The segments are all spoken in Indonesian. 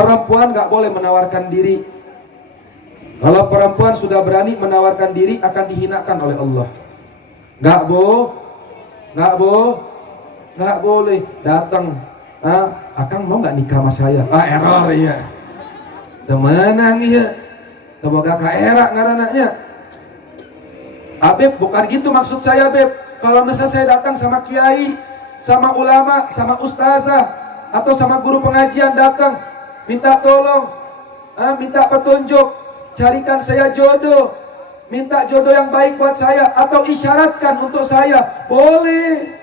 Perempuan nggak boleh menawarkan diri. Kalau perempuan sudah berani menawarkan diri akan dihinakan oleh Allah. Nggak boleh datang. Akang mau nggak nikah sama saya? Error ya. Temenang iya. Teboga ka era ngarananya. Beb, bukan gitu maksud saya, Beb. Kalau misalnya saya datang sama kiai, sama ulama, sama ustazah, atau sama guru pengajian datang, minta tolong, minta petunjuk, carikan saya jodoh, minta jodoh yang baik buat saya, atau isyaratkan untuk saya, boleh.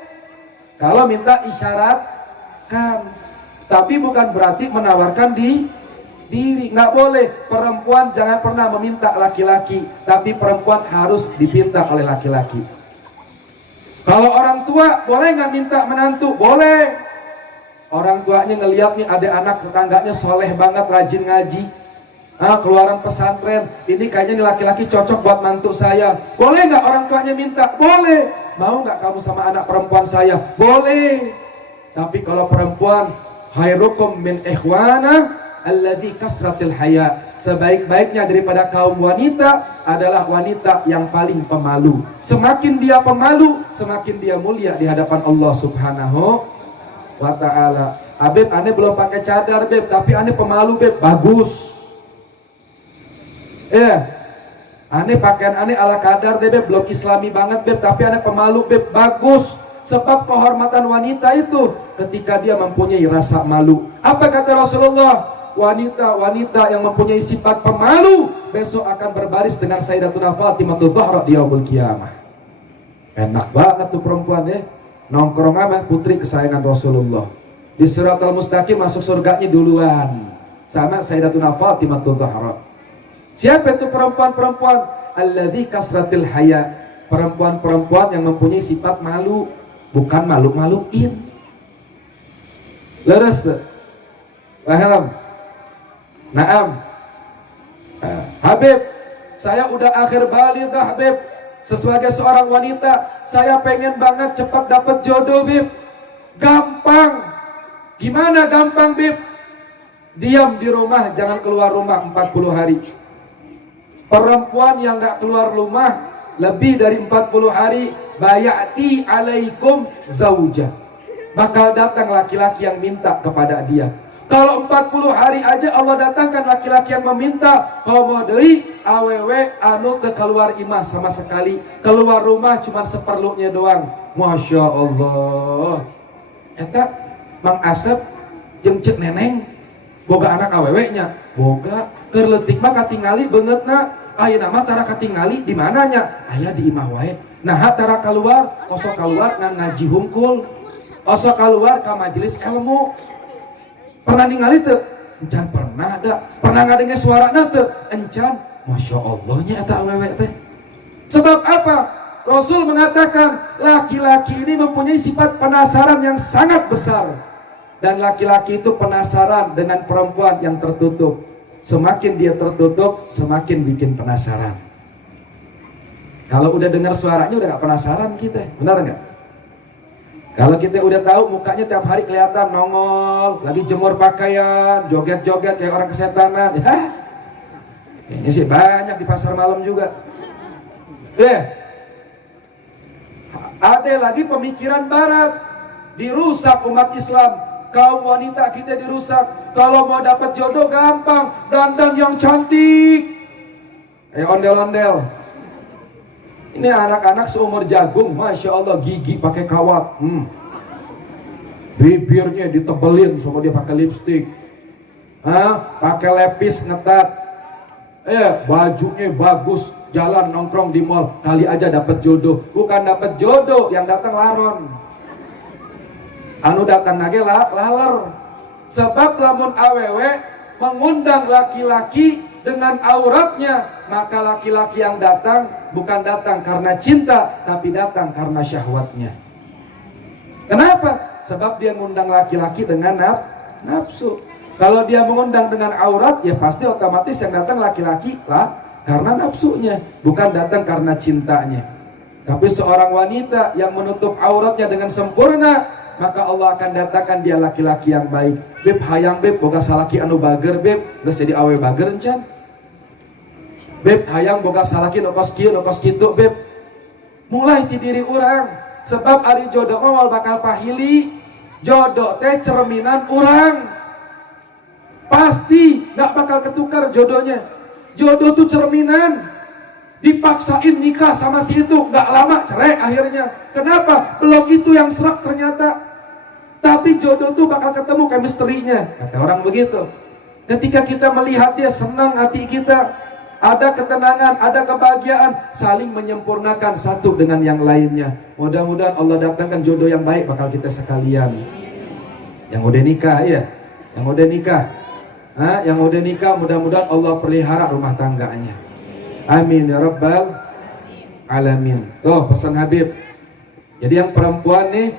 Kalau minta isyaratkan, tapi bukan berarti menawarkan diri, nggak boleh. Perempuan jangan pernah meminta laki-laki, tapi perempuan harus dipinta oleh laki-laki. Kalau orang tua boleh nggak minta menantu? Boleh. Orang tuanya ngeliat nih ada anak tetangganya soleh banget, rajin ngaji, keluaran pesantren, ini kayaknya nih laki-laki cocok buat mantu saya. Boleh nggak orang tuanya minta? Boleh. Mau nggak kamu sama anak perempuan saya? Boleh. Tapi kalau perempuan, khairukum min ikhwana alladzi kasratil haya, sebaik-baiknya daripada kaum wanita adalah wanita yang paling pemalu. Semakin dia pemalu, semakin dia mulia di hadapan Allah Subhanahu wa ta'ala. Beb, aneh belum pakai cadar, Beb, tapi aneh pemalu, Beb. Bagus. Aneh pakaian aneh ala kadar deh, Beb, belum islami banget, Beb, tapi aneh pemalu, Beb. Bagus. Sebab kehormatan wanita itu ketika dia mempunyai rasa malu. Apa kata Rasulullah? Wanita-wanita yang mempunyai sifat pemalu besok akan berbaris dengan Sayyidatuna Fatimah Zahra di yaumul qiyamah. Enak banget tuh perempuan ya. Nongkrong sama putri kesayangan Rasulullah. Di Siratal Mustaqim masuk surganya duluan sama Sayyidatuna Fatimah Zahra. Siapa itu perempuan-perempuan? Alladzi kasratil haya. Perempuan-perempuan yang mempunyai sifat malu, bukan malu-maluin. Leres tuh. Paham? Naam. Habib, saya udah akhir balighah, Habib. Sebagai seorang wanita, saya pengen banget cepat dapat jodoh, Bib. Gampang. Gimana gampang, Bib? Diam di rumah, jangan keluar rumah 40 hari. Perempuan yang gak keluar rumah lebih dari 40 hari, bayati alaikum zauja, bakal datang laki-laki yang minta kepada dia. Kalau 40 hari aja Allah datangkan laki-laki yang meminta, kalau mau dari awewe anu ke keluar imah sama sekali, keluar rumah cuma seperlunya doang. Masya Allah. Eta Mang Asep jeung Cek Neneng boga anak awewenya, boga keur leutik mah katingali beungeutna. Ayeuna mah tara katingali di mananya? Aya di imah wae. Nah, tara keluar, osok keluar ngan ngaji hungkul, osok keluar ka majelis ilmu. Pernah ningali teu? Encan pernah ada. Pernah ngadenge suarana teu? Encan. Masya Allahnya eta awewe teh. Sebab apa? Rasul mengatakan laki-laki ini mempunyai sifat penasaran yang sangat besar. Dan laki-laki itu penasaran dengan perempuan yang tertutup. Semakin dia tertutup, semakin bikin penasaran. Kalau udah dengar suaranya udah gak penasaran kita, benar gak? Kalau kita udah tahu mukanya tiap hari kelihatan nongol, lagi jemur pakaian, joget-joget kayak orang kesetanan, ini sih banyak di pasar malam juga. Ada lagi pemikiran barat, dirusak umat Islam, kaum wanita kita dirusak. Kalau mau dapat jodoh gampang, dandan yang cantik, ondel-ondel. Ini anak-anak seumur jagung, Masya Allah, gigi pakai kawat, bibirnya ditebelin sama dia pakai lipstik, pakai lepis ngetat, bajunya bagus, jalan nongkrong di mall, kali aja dapat jodoh. Bukan dapat jodoh, yang datang laron, anu datang nage laler. Sebab lamun awewe mengundang laki-laki dengan auratnya, maka laki-laki yang datang bukan datang karena cinta, tapi datang karena syahwatnya. Kenapa? Sebab dia mengundang laki-laki dengan nafsu. Kalau dia mengundang dengan aurat, ya pasti otomatis yang datang laki-laki lah karena nafsunya, bukan datang karena cintanya. Tapi seorang wanita yang menutup auratnya dengan sempurna, maka Allah akan datangkan dia laki-laki yang baik. Beb hayang beb boga salaki anu bager beb, geus jadi awe bager encan. Beb hayang boga salaki nu kos kieu nu kos kitu beb. Mulai ti diri urang, sebab ari jodoh mah bakal pahili. Jodoh teh cerminan urang. Pasti gak bakal ketukar jodohnya. Jodoh tuh cerminan. Dipaksain nikah sama si itu, gak lama cerai akhirnya. Kenapa? Belum itu yang serak ternyata. Tapi jodoh tuh bakal ketemu chemistry-nya, kata orang begitu. Ketika kita melihat dia, senang hati kita, ada ketenangan, ada kebahagiaan, saling menyempurnakan satu dengan yang lainnya. Mudah-mudahan Allah datangkan jodoh yang baik bakal kita sekalian. Yang udah nikah ya, yang udah nikah, yang udah nikah mudah-mudahan Allah pelihara rumah tangganya. Amin ya rabbal alamin. Tuh pesan Habib. Jadi yang perempuan nih,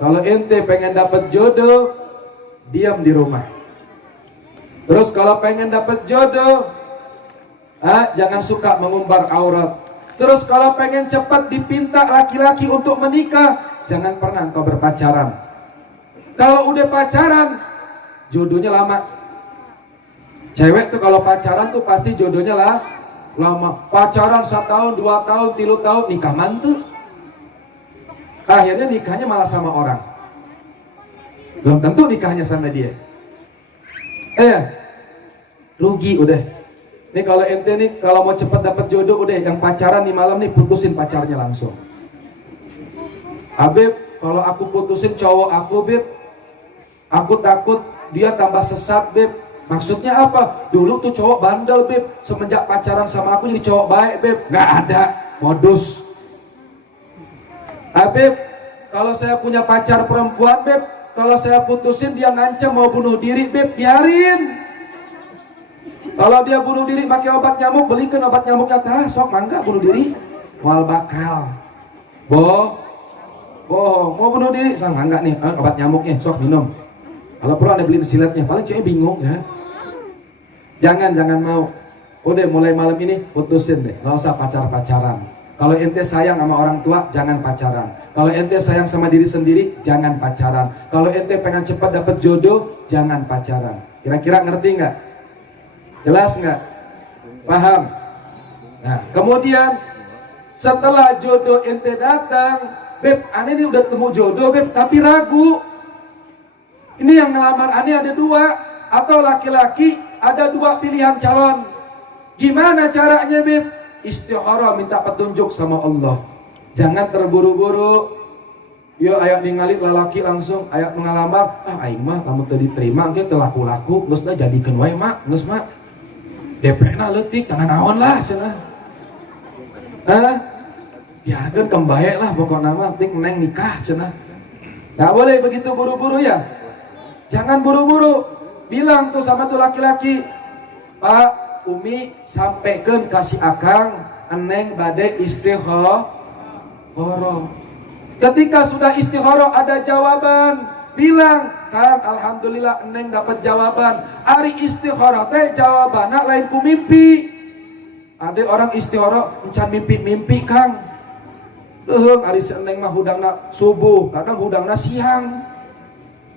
kalau ente pengen dapat jodoh, diam di rumah. Terus kalau pengen dapat jodoh, jangan suka mengumbar aurat. Terus kalau pengen cepat dipinta laki-laki untuk menikah, jangan pernah engkau berpacaran. Kalau udah pacaran, jodohnya lama. Cewek tuh kalau pacaran tuh pasti jodohnya lah lama. Pacaran 1 tahun, 2 tahun, 3 tahun, nikah mantu. Akhirnya nikahnya malah sama orang. Belum tentu nikahnya sama dia. Rugi udah. Nih kalau ente nih kalau mau cepat dapat jodoh udah yang pacaran nih malam nih putusin pacarnya langsung. Habib, kalau aku putusin cowok aku, Beb, aku takut dia tambah sesat, Beb. Maksudnya apa? Dulu tuh cowok bandel, Beb. Semenjak pacaran sama aku jadi cowok baik, Beb. Gak ada modus. Beb, kalau saya punya pacar perempuan, Beb, kalau saya putusin dia ngancam mau bunuh diri, Beb, biarin. Kalau dia bunuh diri pakai obat nyamuk, belikan obat nyamuknya, sok mangga bunuh diri. Mual bakal. Bohong, mau bunuh diri, sang mangga nih, obat nyamuknya, sok minum. Kalau perlu ada beliin silatnya, paling cewek bingung ya. Jangan mau. Udah mulai malam ini putusin deh, nggak usah pacaran. Kalau ente sayang sama orang tua, jangan pacaran. Kalau ente sayang sama diri sendiri, jangan pacaran. Kalau ente pengen cepat dapat jodoh, jangan pacaran. Kira-kira ngerti nggak? Jelas nggak? Paham? Nah, kemudian setelah jodoh ente datang, Beb, aneh ini udah temu jodoh, Beb, tapi ragu. Ini yang ngelamar aneh ada 2, atau laki-laki ada 2 pilihan calon. Gimana caranya, Beb? Istikharah, minta petunjuk sama Allah. Jangan terburu-buru. Yo ayak ningali lalaki langsung ayak mengalamar, aing mah lamun teu diterima engke teu laku-laku, geus da jadikeun wae mak, geus mak. DP-na leutik tangan naon lah cenah. Biarkeun kembae lah pokokna mah penting neng nikah cenah. Enggak boleh begitu buru-buru ya. Jangan buru-buru. Bilang tuh sama tuh laki-laki, Pak, Umi sampeikeun kasih akang eneng bade istikharah. Ketika sudah istikharah ada jawaban, bilang, Kang, alhamdulillah eneng dapat jawaban. Ari istikharah teh jawabanna lain ku mimpi. Ada orang istikharah encan mimpi-mimpi, Kang. Leuheung ari eneng mah hudangna subuh, kadang hudangna siang.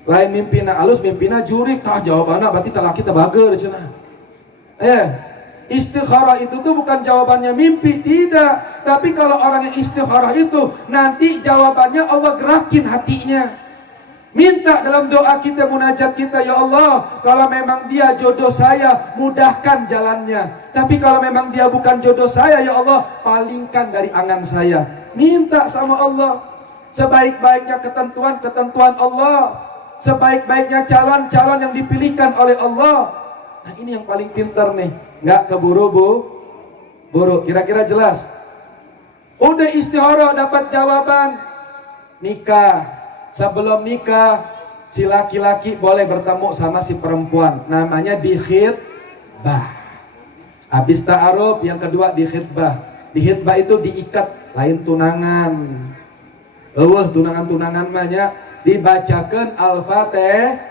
Lain mimpina alus, mimpina jurik, tah jawabanna berarti telaki teu bager cenah. Istikharah itu tuh bukan jawabannya mimpi, tidak. Tapi kalau orang yang istikharah itu nanti jawabannya Allah gerakin hatinya. Minta dalam doa kita, munajat kita, ya Allah, kalau memang dia jodoh saya, mudahkan jalannya. Tapi kalau memang dia bukan jodoh saya, ya Allah, palingkan dari angan saya. Minta sama Allah. Sebaik-baiknya ketentuan Allah, sebaik-baiknya calon-calon yang dipilihkan oleh Allah. Nah ini yang paling pintar nih, nggak keburu-buru. Kira-kira jelas? Udah istikharah dapat jawaban, nikah. Sebelum nikah, si laki-laki boleh bertemu sama si perempuan, namanya dikhitbah. Habis ta'aruf, yang kedua dikhitbah. Dikhitbah itu diikat, lain tunangan. Tunangan-tunangan mahnya dibacakan Al-Fatihah.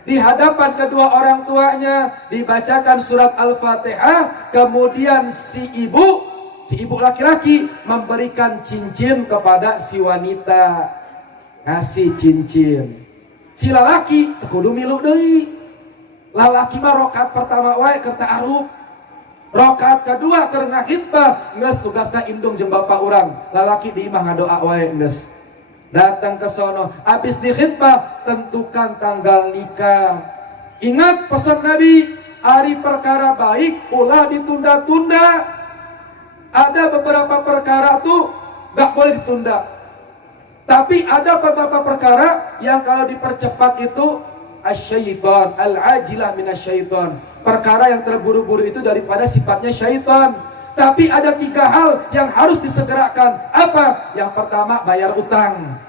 Di hadapan kedua orang tuanya dibacakan surat Al-Fatihah, kemudian si ibu laki-laki memberikan cincin kepada si wanita. ngasih cincin. Si lalaki kudu milu deui. Lalaki mah rokat pertama wae keur ta'aruf. Rokat kedua keur ngahitbah, geus tugasna indung jeung bapak urang. Lalaki di imah ngadoa wae geus. Datang ke sono, habis di khitbah tentukan tanggal nikah. Ingat pesan Nabi, hari perkara baik ulah ditunda-tunda. Ada beberapa perkara tuh gak boleh ditunda. Tapi ada beberapa perkara yang kalau dipercepat itu asyaitan, al-ajilah minasyaitan. Perkara yang terburu-buru itu daripada sifatnya syaitan. Tapi ada 3 hal yang harus disegerakan. Apa? Yang pertama, bayar utang.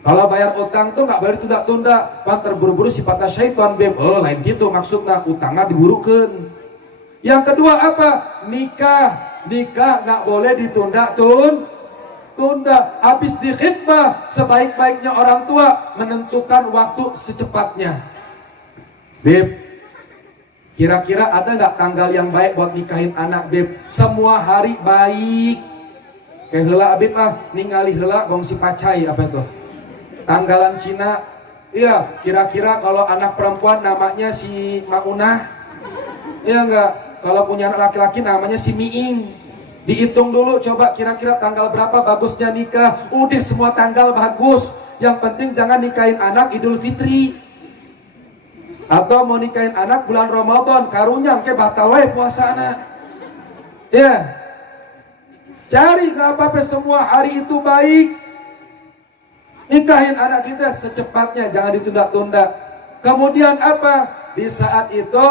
Kalau bayar utang tuh nggak boleh tunda-tunda. Pan terburu-buru sifatnya syaitan, beb. Oh, lain gitu maksudnya, utangnya diburukan. Yang kedua apa? Nikah. Nikah nggak boleh ditunda-tunda. Habis di khitbah, sebaik-baiknya orang tua menentukan waktu secepatnya. Beb, kira-kira ada nggak tanggal yang baik buat nikahin anak, Beb? Semua hari baik. Kayak heula Beb ningali heula gong si pacai apa itu? Tanggalan Cina. Iya, kira-kira kalau anak perempuan namanya si Maunah. Iya enggak? Kalau punya anak laki-laki namanya si Miing. Dihitung dulu coba kira-kira tanggal berapa bagusnya nikah. Udah semua tanggal bagus. Yang penting jangan nikahin anak Idul Fitri. Atau mau nikahin anak bulan Ramadan, karunya ke batal wae puasana. Ya. Cari nggak apa-apa, semua hari itu baik. Nikahin anak kita secepatnya, jangan ditunda-tunda. Kemudian apa? Di saat itu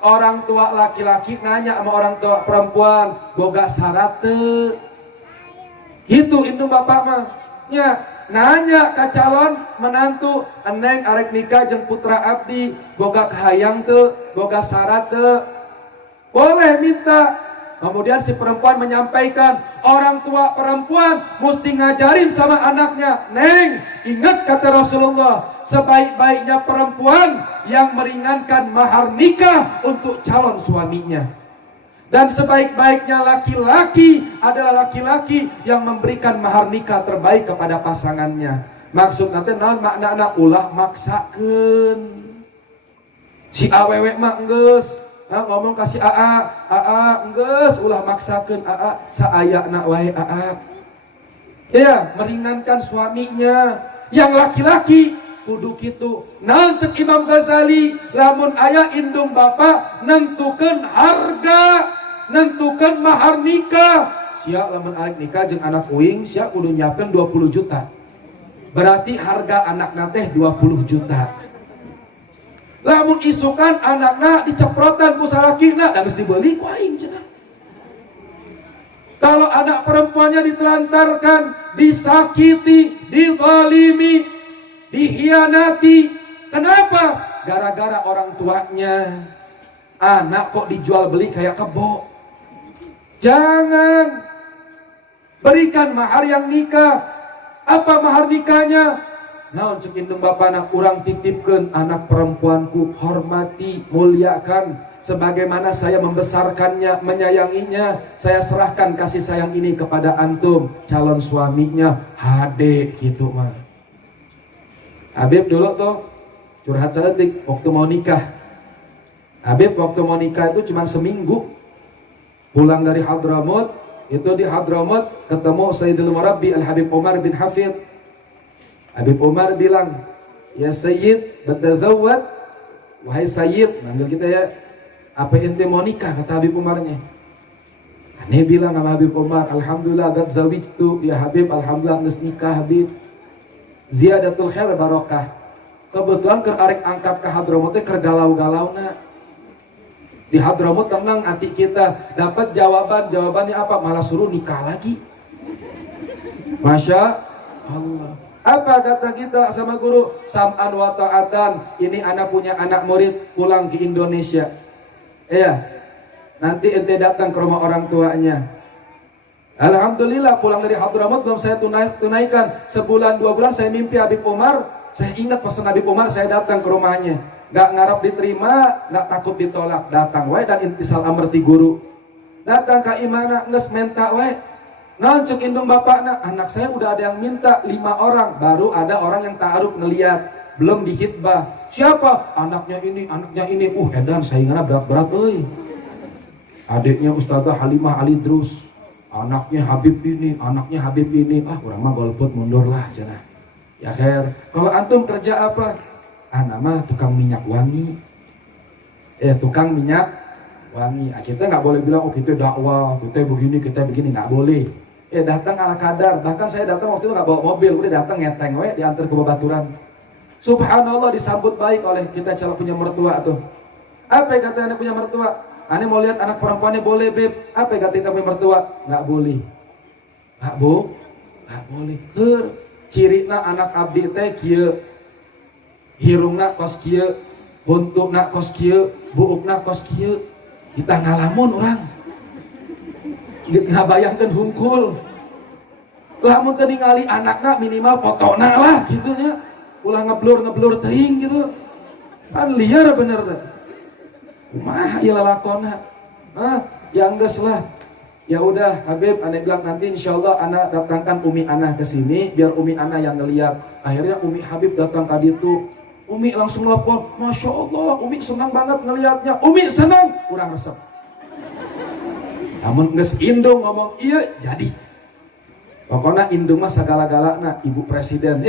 orang tua laki-laki nanya sama orang tua perempuan, boga syarat teu? Gitu indung bapak mah. Ya. Nanya ke calon menantu, eneng arek nikah jeung putra abdi, boga kahayang teu, boga syarat teu? Boleh minta. Kemudian si perempuan menyampaikan, orang tua perempuan mesti ngajarin sama anaknya, Neng, ingat kata Rasulullah, sebaik-baiknya perempuan yang meringankan mahar nikah untuk calon suaminya. Dan sebaik-baiknya laki-laki adalah laki-laki yang memberikan mahar nikah terbaik kepada pasangannya. Maksud nanti naon makna ulah maksakeun. Si awewe mah geus ngomong kasih AA geus ulah maksakeun AA saayana wae AA. Ya, meringankan suaminya. Yang laki-laki kudu kitu. Naon cek Imam Ghazali, lamun aya indung bapa nentukeun harga, nentukeun mahar nikah. Sia lamun arek nikah jeung anak uing, sia kudu nyiapkeun 20 juta. Berarti harga anakna teh 20 juta. Lamun isukan anakna diceprotan ku salakina, da geus dibeli ku aing cenah. Kalau anak perempuannya ditelantarkan, disakiti, dizalimi, dihianati. Kenapa? Gara-gara orang tuanya. Anak kok dijual beli kayak kebo. Jangan. Berikan mahar yang nikah. Apa mahar nikahnya? Naon cek indung bapana, urang titipkeun anak perempuanku, hormati, muliakan sebagaimana saya membesarkannya, menyayanginya. Saya serahkan kasih sayang ini kepada antum, calon suaminya. Hade gitu mah. Habib dulu tuh curhat sedetik waktu mau nikah. Habib waktu mau nikah itu cuma seminggu. Pulang dari Hadramut, itu di Hadramut ketemu Sayyidul Murabbi Al-Habib Umar bin Hafid. Habib Umar bilang, ya Sayyid, batazawwad, wahai Sayyid, manggil kita ya, apa ente mau nikah, kata Habib Umarnya. Aneh bilang sama Habib Umar, alhamdulillah gad zawijtu, ya Habib, alhamdulillah nges nikah Habib. Ziyadatul khair barokah. Kebetulan ke arek angkat ke Hadramutnya ke galau-galau na. Di Hadramut tenang hati kita, dapat jawabannya apa? Malah suruh nikah lagi. Masya Allah. Apa kata kita sama guru? Sam'an wa ta'atan. Ini anak punya anak murid pulang ke Indonesia. Iya. Nanti ente datang ke rumah orang tuanya. Alhamdulillah pulang dari Hadramut belum saya tunaikan. Sebulan 2 bulan saya mimpi Habib Umar. Saya ingat pesan Habib Umar, saya datang ke rumahnya. Gak ngarap diterima, gak takut ditolak. Datang wae dan intisal amr ti guru. Datang ke imana nges menta wae. Nah cek indung bapakna, anak saya udah ada yang minta 5 orang, baru ada orang yang ta'aruf ngeliat, belum dihitbah. Siapa? Anaknya ini. Edan saingannya berat-berat euy. Adiknya Ustazah Halimah Ali Drus, anaknya Habib ini. Urang mah golput mundur lah cenah. Ya khair. Kalau antum kerja apa? Anak mah tukang minyak wangi. Tukang minyak wangi. Kita nggak boleh bilang oh kita dakwah, kita begini, nggak boleh. Datang ala kadar. Bahkan saya datang waktu itu nggak bawa mobil, udah datang ngeteng we diantar ke Babaturan. Subhanallah disambut baik oleh kita calon punya mertua tuh. Apa yang kata anak punya mertua? Ane mau lihat anak perempuannya boleh beb. Apa yang kata kita punya mertua? Nggak boleh. Nggak boleh. Cirina anak abdi teh kieu. Hirungna kos kieu, buntukna kos kieu, buukna kos kieu. Kita ngalamun orang. Ngabayangkeun hungkul. Lamun teu ningali anakna minimal fotona lah gitu nya. Ulah ngeblur teuing gitu. Kan liar bener teh. Kumaha ieu lalakonna? Ya geus lah. Ya udah Habib, ane bilang nanti insyaallah ana datangkan Umi Ana ke sini biar Umi Ana yang ngeliat. Akhirnya Umi Habib datang ka ditu. Umi langsung telepon, Masya Allah, Umi senang banget ngelihatnya. Umi senang, kurang resep. Namun nges indung ngomong iya jadi. Pokoknya indung mah segala-galana ibu presiden.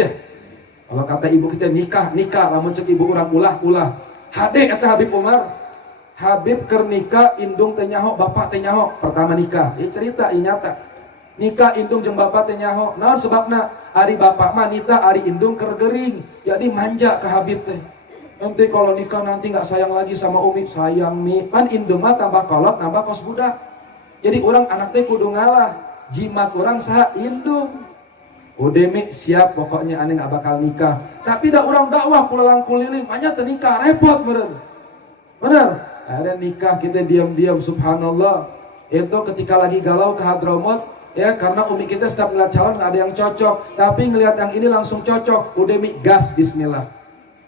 Kalau kata ibu kita nikah. Namun cek ibu orang ulah. Hade kata Habib Umar. Habib keur nikah indung teh nyaho, bapak teh nyaho. Pertama nikah, cerita nyata. Nikah indung jeung bapak teh nyaho. Naon sebabna? Ari bapak mah nita, ari indung keur gering. Jadi manja ke Habib teh. Nanti kalau nikah nanti nggak sayang lagi sama Umi. Sayang nih. Pan indung mah tambah kolot, tambah kos budak. Jadi orang anak teh kudu ngalah. Jimat orang saha indung. Udemi siap pokoknya aneh nggak bakal nikah. Tapi dah orang dakwah pulang kuliling, banyak ternikah repot bener. Ada nikah kita diam-diam subhanallah. Itu ketika lagi galau ke Hadramut, ya karena Umi kita setiap ngeliat calon nggak ada yang cocok, tapi ngelihat yang ini langsung cocok. Udemi gas bismillah.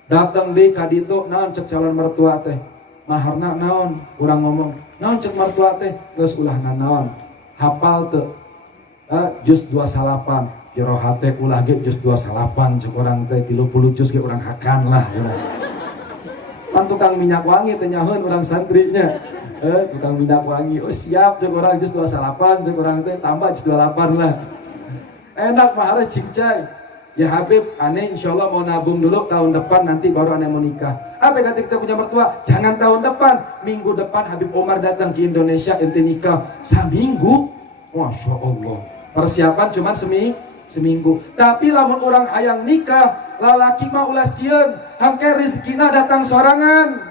Datang di kaditu, naon cek calon mertua teh. Maharna naon, kurang ngomong. Naon cek mertua teh, geus ulah naon. Hafal teu. Juz 28. Jirohate ulah ge juz 28 cek orang teh 30 juz ge urang hakan lah. Pan tukang minyak wangi teh nyaheun urang santrinya. Tukang minyak wangi. Oh siap cek orang juz 28 cek orang teh tambah juz 28 lah. Enak mah hareuh cincai. Ya Habib, aneh insyaallah mau nabung dulu tahun depan nanti baru aneh mau nikah. Apa kata kita punya mertua? Jangan tahun depan, minggu depan Habib Omar datang ke Indonesia ente nikah. Saminggu? Masya Allah. Persiapan cuma seminggu. Tapi lamun orang hayang nikah, lalaki mah ulah sieun, hangke rezekina datang sorangan.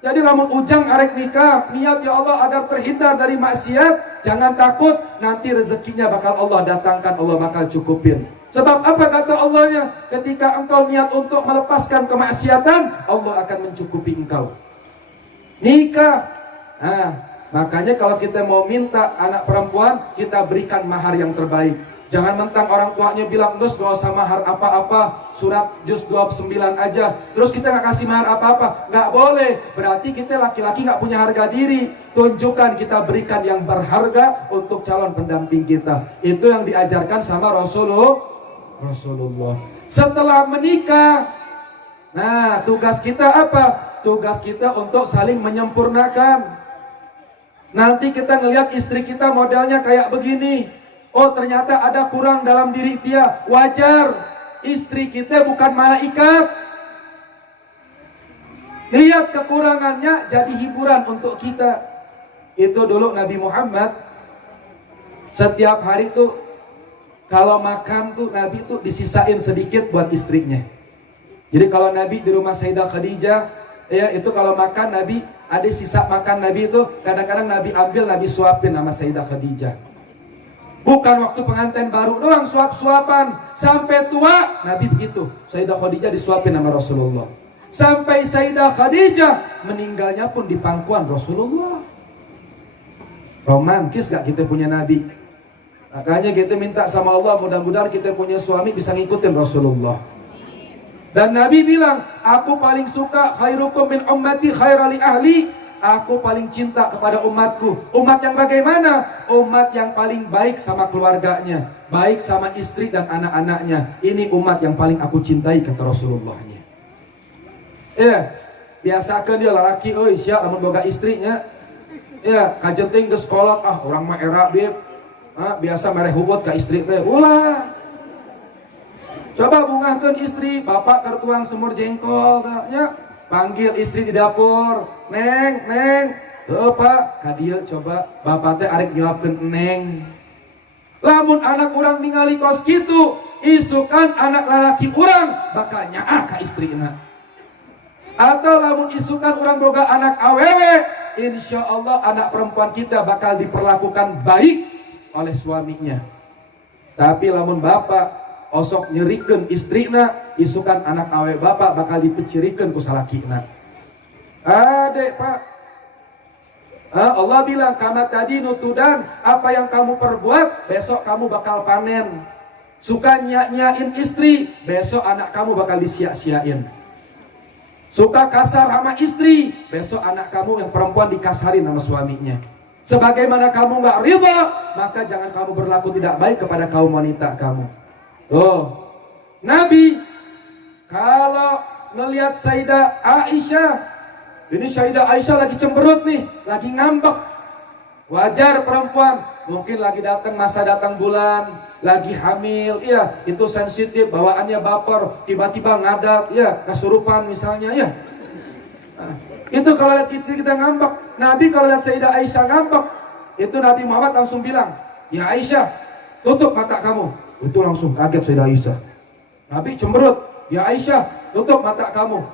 Jadi lamun ujang arek nikah, niat ya Allah agar terhindar dari maksiat, jangan takut, nanti rezekinya bakal Allah datangkan, Allah bakal cukupin. Sebab apa kata Allahnya? Ketika engkau niat untuk melepaskan kemaksiatan, Allah akan mencukupi engkau. Nikah. Makanya kalau kita mau minta anak perempuan, kita berikan mahar yang terbaik. Jangan mentang orang tuanya bilang, "Gus, gak usah mahar apa-apa, surat juz 29 aja." Terus kita gak kasih mahar apa-apa. Gak boleh, berarti kita laki-laki gak punya harga diri. Tunjukkan kita berikan yang berharga untuk calon pendamping kita. Itu yang diajarkan sama Rasulullah. Setelah menikah, nah tugas kita apa? Tugas kita untuk saling menyempurnakan. Nanti kita ngelihat istri kita modelnya kayak begini. Oh ternyata ada kurang dalam diri dia. Wajar. Istri kita bukan malaikat. Lihat kekurangannya jadi hiburan untuk kita. Itu dulu Nabi Muhammad setiap hari tuh kalau makan tuh Nabi tuh disisain sedikit buat istrinya. Jadi kalau Nabi di rumah Sayyidah Khadijah, ya itu kalau makan Nabi ada sisa makan Nabi itu kadang-kadang Nabi ambil, Nabi suapin sama Sayyidah Khadijah. Bukan waktu pengantin baru doang suap-suapan, sampai tua Nabi begitu. Sayyidah Khadijah disuapin sama Rasulullah. Sampai Sayyidah Khadijah meninggalnya pun di pangkuan Rasulullah. Romantis gak kita punya Nabi? Makanya kita minta sama Allah mudah-mudahan kita punya suami bisa ngikutin Rasulullah. Dan Nabi bilang, aku paling suka khairukum min ummati khairali ahli. aku paling cinta kepada umatku. Umat yang bagaimana? Umat yang paling baik sama keluarganya, baik sama istri dan anak-anaknya. Ini umat yang paling aku cintai, kata Rasulullahnya. Ya, biasakan dia lelaki, siap lamun boga istrinya. Ya, kajenting geus kolot, orang mah era bib. Biasa mereh hubut ka istri teh. Ulah. Coba bungahkeun istri, bapak keur tuang semur jengkol nya. Panggil istri di dapur, "Neng, Neng." "Heuh, Pak." Ka dieu coba bapak teh arek nyuapkeun Neng. Lamun anak urang ningali kos kitu, isukan anak lalaki urang bakal nyaah ka istrina. Atau lamun isukan urang boga anak awewe, insya Allah anak perempuan kita bakal diperlakukan baik oleh suaminya. Tapi lamun bapak osok nyerikeun istrina, isukan anak awe bapak bakal dipecirikeun ku salakina. Adek Pak, Allah bilang kama tadi nutudan, apa yang kamu perbuat besok kamu bakal panen. Suka nyak-nyain istri, besok anak kamu bakal disia-siain. Suka kasar sama istri, besok anak kamu yang perempuan dikasarin sama suaminya. Sebagaimana kamu gak ridha, maka jangan kamu berlaku tidak baik kepada kaum wanita kamu. Nabi kalau ngelihat Sayyidah Aisyah, ini Sayyidah Aisyah lagi cemberut nih, lagi ngambek. Wajar perempuan, mungkin lagi masa datang bulan, lagi hamil, ya itu sensitif, bawaannya baper, tiba-tiba ngadat, ya kesurupan misalnya, ya. Itu kalau lihat kita ngambek. Nabi kalau lihat Sayyidah Aisyah ngambek, itu Nabi Muhammad langsung bilang, "Ya Aisyah, tutup mata kamu." Itu langsung kaget Sayyidah Aisyah. Nabi cemberut, "Ya Aisyah, tutup mata kamu."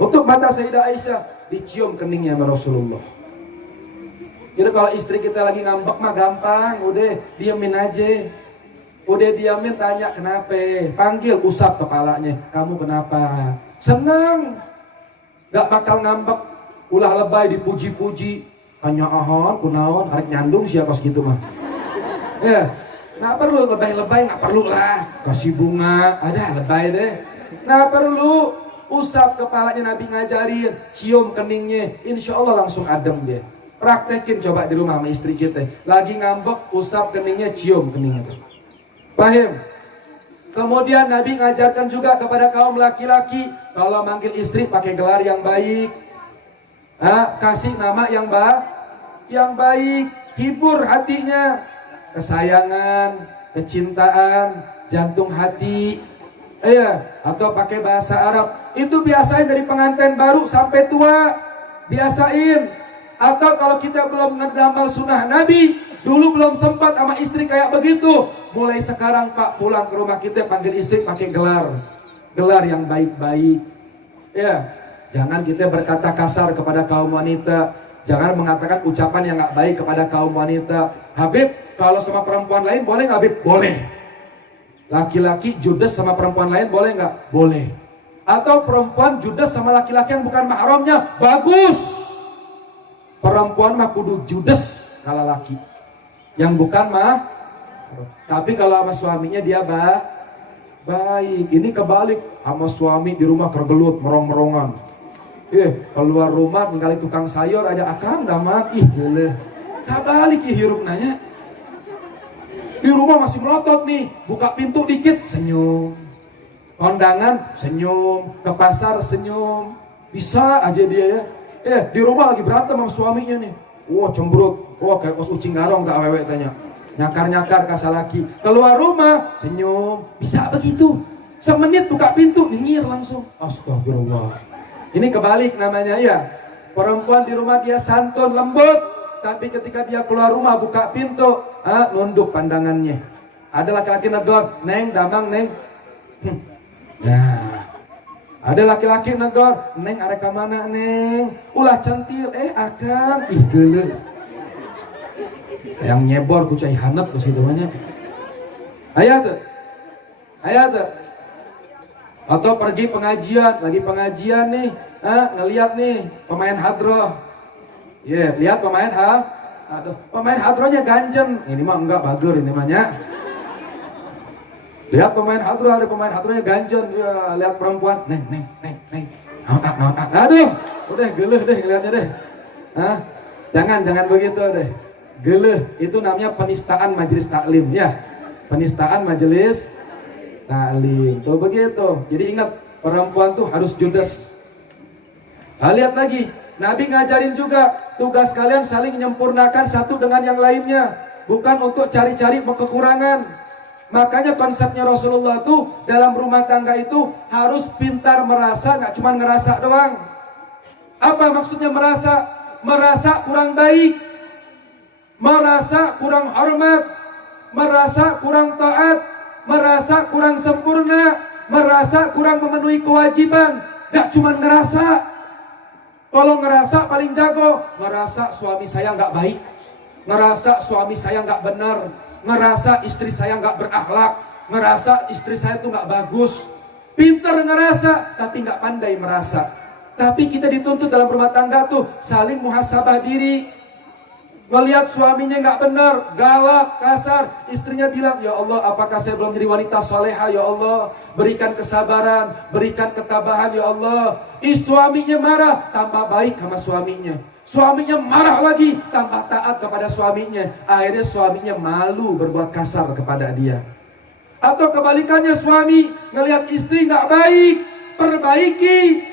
Tutup mata Sayyidah Aisyah, dicium keningnya sama Rasulullah. Jadi kalau istri kita lagi ngambek mah gampang, udah diamin aja. Udah diamin, tanya kenapa, panggil, usap kepalanya, "Kamu kenapa?" Senang. Gak bakal ngambek, ulah lebay dipuji-puji. Tanya kunaon, harek nyandung sih kos gitu mah. Ya. Nggak perlu lebay-lebay, nggak perlu lah. Kasih bunga, ada lebay deh. Nggak perlu. Usap kepalanya Nabi ngajarin, cium keningnya, insya Allah langsung adem dia. Praktekin coba di rumah sama istri kita. Lagi ngambek, usap keningnya, cium keningnya. Paham? Kemudian Nabi ngajarkan juga kepada kaum laki-laki, kalau manggil istri pakai gelar yang baik. Kasih nama yang baik, hibur hatinya. Kesayangan, kecintaan, jantung hati, atau pakai bahasa Arab. Itu biasain dari pengantin baru sampai tua, biasain. Atau kalau kita belum ngeramal sunnah Nabi, dulu belum sempat sama istri kayak begitu, mulai sekarang Pak pulang ke rumah kita panggil istri pakai gelar yang baik-baik. Ya, jangan kita berkata kasar kepada kaum wanita, jangan mengatakan ucapan yang nggak baik kepada kaum wanita. Habib, kalau sama perempuan lain boleh nggak Habib? Boleh. Laki-laki judes sama perempuan lain boleh nggak? Boleh. Atau perempuan judes sama laki-laki yang bukan mahramnya? Bagus. Perempuan mah kudu judes kalau laki yang bukan tapi kalau sama suaminya dia baik. Ini kebalik, sama suami di rumah kergelut, merong-merongan. Keluar rumah ninggalin tukang sayur aja akang daman, geuleuh. Kabalik hirup nanya. Di rumah masih melotot nih, buka pintu dikit senyum. Kondangan senyum, ke pasar senyum. Bisa aja dia ya. Di rumah lagi berantem sama suaminya nih. Cemberut. Kayak kos ucing garong ke awewe tanya. Nyakar-nyakar kasa laki. Keluar rumah senyum. Bisa begitu. Semenit buka pintu nyengir langsung. Astagfirullah. Ini kebalik namanya ya. Perempuan di rumah dia santun, lembut. Tapi ketika dia keluar rumah buka pintu, nunduk pandangannya. Ada laki-laki negor, "Neng, damang Neng." Nah, ada laki-laki negor, "Neng arek ka mana Neng?" Ulah centil, akang, geuleuh. Yang nyebor ku cai hanep ke situ banyak. Aya tuh. Atau pergi pengajian, lagi pengajian nih, ngelihat nih pemain hadroh. Lihat pemain pemain hadrohnya ganjen. Ini mah enggak bager ini mah nya. Lihat pemain hadroh, ada pemain hadrohnya ganjen. Lihat perempuan, neng. Aduh, udah geuleuh deh ngeliatnya deh. Hah? Jangan begitu deh. Geleh itu namanya penistaan majelis taklim ya. Penistaan majelis taklim. Tuh begitu. Jadi ingat, perempuan tuh harus judes. Lihat lagi, Nabi ngajarin juga tugas kalian saling menyempurnakan satu dengan yang lainnya, bukan untuk cari-cari kekurangan. Makanya konsepnya Rasulullah tuh dalam rumah tangga itu harus pintar merasa, nggak cuma ngerasa doang. Apa maksudnya merasa? Merasa kurang baik, merasa kurang hormat, merasa kurang taat, merasa kurang sempurna, merasa kurang memenuhi kewajiban. Gak cuma ngerasa. Kalau ngerasa paling jago, ngerasa suami saya gak baik, ngerasa suami saya gak benar, ngerasa istri saya gak berakhlak, ngerasa istri saya tuh gak bagus. Pintar ngerasa tapi gak pandai merasa. Tapi kita dituntut dalam rumah tangga tuh saling muhasabah diri. Melihat suaminya nggak benar, galak, kasar, istrinya bilang, ya Allah, apakah saya belum jadi wanita soleha? Ya Allah, berikan kesabaran, berikan ketabahan, ya Allah. Suaminya marah, tambah baik sama suaminya. Suaminya marah lagi, tambah taat kepada suaminya. Akhirnya suaminya malu berbuat kasar kepada dia. Atau kebalikannya, suami ngelihat istri nggak baik, perbaiki.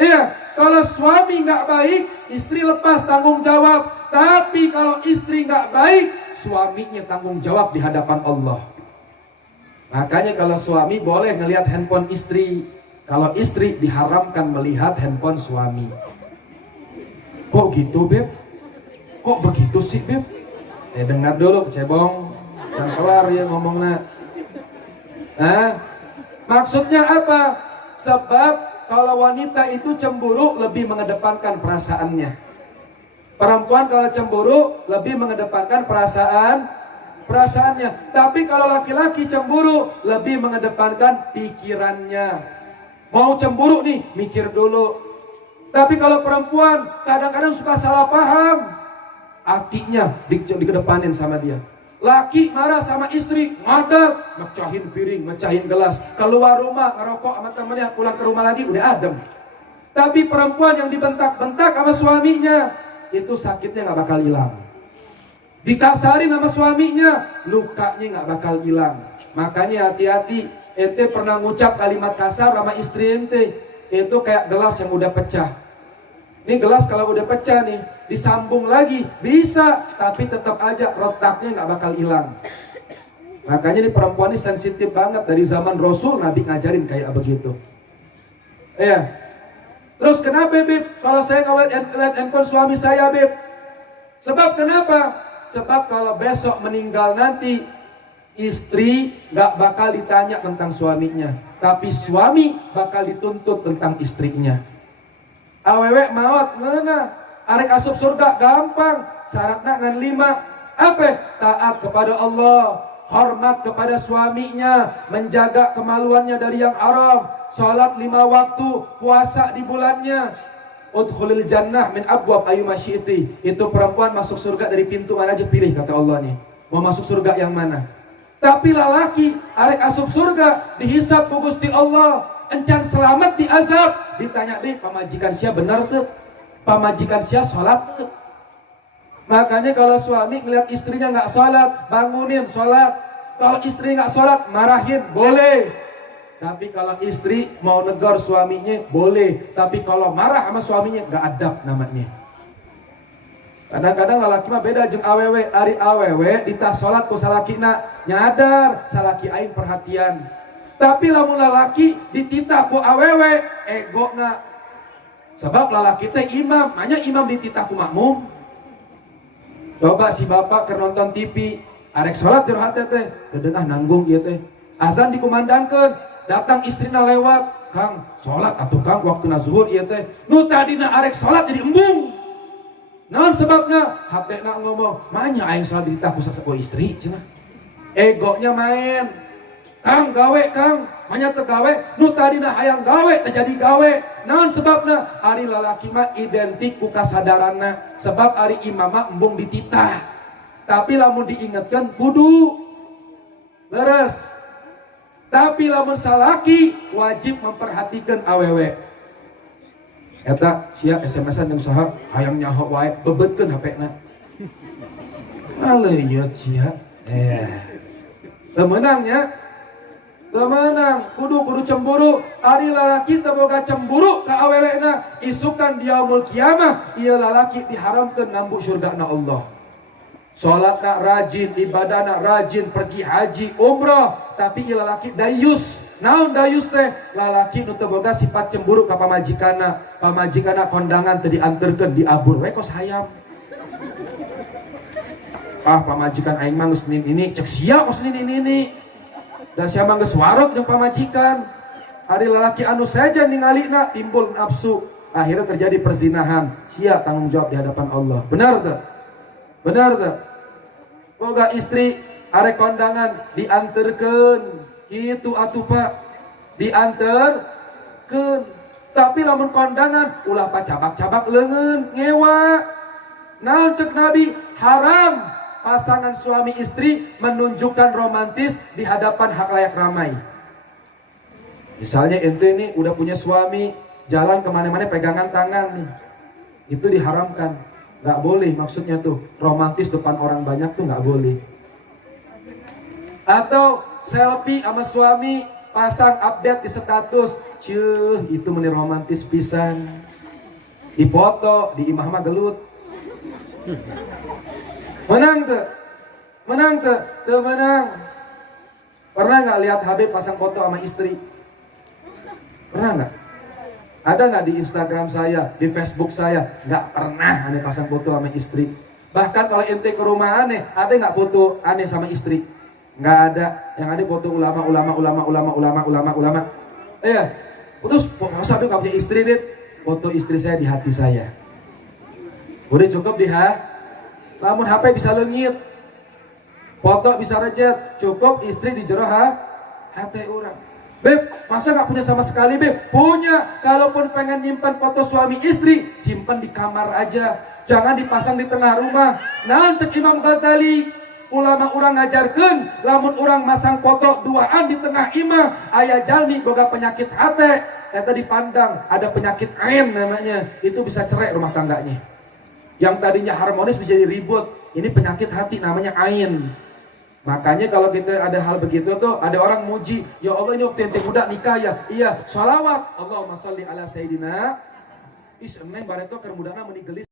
Iya, kalau suami nggak baik, istri lepas tanggung jawab. Tapi kalau istri nggak baik, suaminya tanggung jawab di hadapan Allah. Makanya kalau suami boleh ngelihat handphone istri, kalau istri diharamkan melihat handphone suami. Kok gitu, Beb? Kok begitu sih, Beb? Dengar dulu, cebong. Dan kelar ya ngomongnya. Maksudnya apa? Sebab kalau wanita itu cemburu lebih mengedepankan perasaannya. Perempuan kalau cemburu lebih mengedepankan perasaannya. Tapi kalau laki-laki cemburu lebih mengedepankan pikirannya. Mau cemburu nih, mikir dulu. Tapi kalau perempuan kadang-kadang suka salah paham, hatinya dikedepanin sama dia. Laki marah sama istri, ngadat, mecahin piring, mecahin gelas. Keluar rumah, ngerokok sama temennya, pulang ke rumah lagi, udah adem. Tapi perempuan yang dibentak-bentak sama suaminya, itu sakitnya gak bakal hilang. Dikasarin sama suaminya, lukanya gak bakal hilang. Makanya hati-hati, ente pernah ngucap kalimat kasar sama istri ente, itu kayak gelas yang udah pecah. Ini gelas kalau udah pecah nih, disambung lagi bisa, tapi tetap aja retaknya nggak bakal hilang. Makanya nih perempuan ini sensitif banget. Dari zaman Rasul Nabi ngajarin kayak begitu. Iya. Terus kenapa, Beb? Kalau saya ngeliat handphone suami saya, Beb? Sebab kenapa? Sebab kalau besok meninggal nanti, istri nggak bakal ditanya tentang suaminya, tapi suami bakal dituntut tentang istrinya. Awewe maut ngena, arek asup surga gampang, syaratnya ngan 5. Apa? Taat kepada Allah, hormat kepada suaminya, menjaga kemaluannya dari yang haram, sholat 5 waktu, puasa di bulannya. Udkhulil jannah min abwab ayyuma syi'ti. Itu perempuan masuk surga dari pintu mana aja pilih, kata Allah nih. Mau masuk surga yang mana? Tapi lelaki arek asup surga dihisab ku Gusti Allah, encan selamat di azab. Ditanya deh, pamajikan sia benar tuh, pamajikan sia sholat tuh. Makanya kalau suami ngeliat istrinya nggak sholat, bangunin sholat. Kalau istri nggak sholat, marahin, boleh. Tapi kalau istri mau negor suaminya, boleh. Tapi kalau marah sama suaminya, nggak adab namanya. Kadang-kadang lelaki mah beda jeung awewe. Ari awewe ditah sholat ku salakina nyadar, salaki aing perhatian. Tapi lamun lalaki dititah ku awewe, ego na. Sebab lalaki teh imam, hanya imam dititah ku makmum. Coba si bapak keur nonton TV, arek salat jeung hate teh, kedeung nanggung ieu teh. Azan dikumandangkeun, datang istrina lewat, "Kang, salat atuh Kang, waktuna zuhur ieu teh." Nu tadina arek salat jadi embung. Naon sebabna? Hatena ngomong, "Manya aing salat dititah ku istri cenah." Egonya main. Kang gawe Kang, hanya tegawe, nu tadina hayang gawe terjadi gawe. Naon sebabna? Ari lalaki mah identik ku kasadaranna, sebab ari imamah embung dititah. Tapi lamun diingatkan kudu leres. Tapi lamun salaki wajib memperhatikan awewe. Eta sia SMS-an yang saha hayang nyaho wae bebetkeun HP-na. Aleuyeut sia. Teu meunangnya. Teu meunang, kudu cemburu. Ari lalaki teu boga cemburu ka awewena, isukan di yaumul kiamah ieu lalaki diharamkeun nambu surgana Allah. Salatna rajin, ibadahna rajin, pergi haji, umrah, tapi ieu lalaki dayus. Naon dayus teh? Lalaki nu teu boga sifat cemburu ka pamajikanna. Pamajikanna kondangan teu dianterkeun diabur we kos hayam. Pamajikan aing mah geus ini cek sia kos ini. Da sia mah geus warog jeung pamajikan. Ari lalaki anu saja ningalina timbul nafsu, akhirnya terjadi perzinahan. Sia tanggung jawab di hadapan Allah. Benar teu? Benar teu? Boga istri arek kondangan dianterkeun. Itu atuh Pak, dianterkeun. Tapi lamun kondangan ulah pacabak-cabak leungeun, ngewa. Naon cek Nabi? Haram pasangan suami istri menunjukkan romantis di hadapan halayak ramai. Misalnya ente nih udah punya suami, jalan kemana-mana pegangan tangan nih, itu diharamkan. Nggak boleh, maksudnya tuh romantis depan orang banyak tuh nggak boleh. Atau selfie sama suami, pasang update di status, itu menir romantis pisan. Dipoto di imah mah gelut. Menang tuh, tuh menang. Pernah nggak lihat Habib pasang foto sama istri? Pernah nggak? Ada nggak di Instagram saya, di Facebook saya? Nggak pernah aneh pasang foto sama istri. Bahkan kalau ente ke rumah aneh, ada nggak foto aneh sama istri? Nggak ada. Yang ada foto ulama. Iya. Terus masa Habib nggak punya istri, Bib? Foto istri saya di hati saya. Udah cukup di lamun HP bisa leungit, foto bisa rejet, cukup istri di jero hati orang. Beb, masa gak punya sama sekali, Beb? Punya. Kalaupun pengen nyimpan foto suami istri, simpan di kamar aja, jangan dipasang di tengah rumah. Nah, cek Imam Ghazali, ulama orang ngajarkeun, lamun orang masang foto duaan di tengah imah, aya jalmi boga penyakit hati, eta dipandang ada penyakit ain namanya, itu bisa cerai rumah tangganya. Yang tadinya harmonis bisa jadi ribut. Ini penyakit hati namanya ain. Makanya kalau kita ada hal begitu tuh, ada orang muji, ya Allah ini waktu ente muda nikah ya. Iya, sholawat. Allahumma sholli ala sayyidina. Is eneng bareto keur mudana meuni gelis.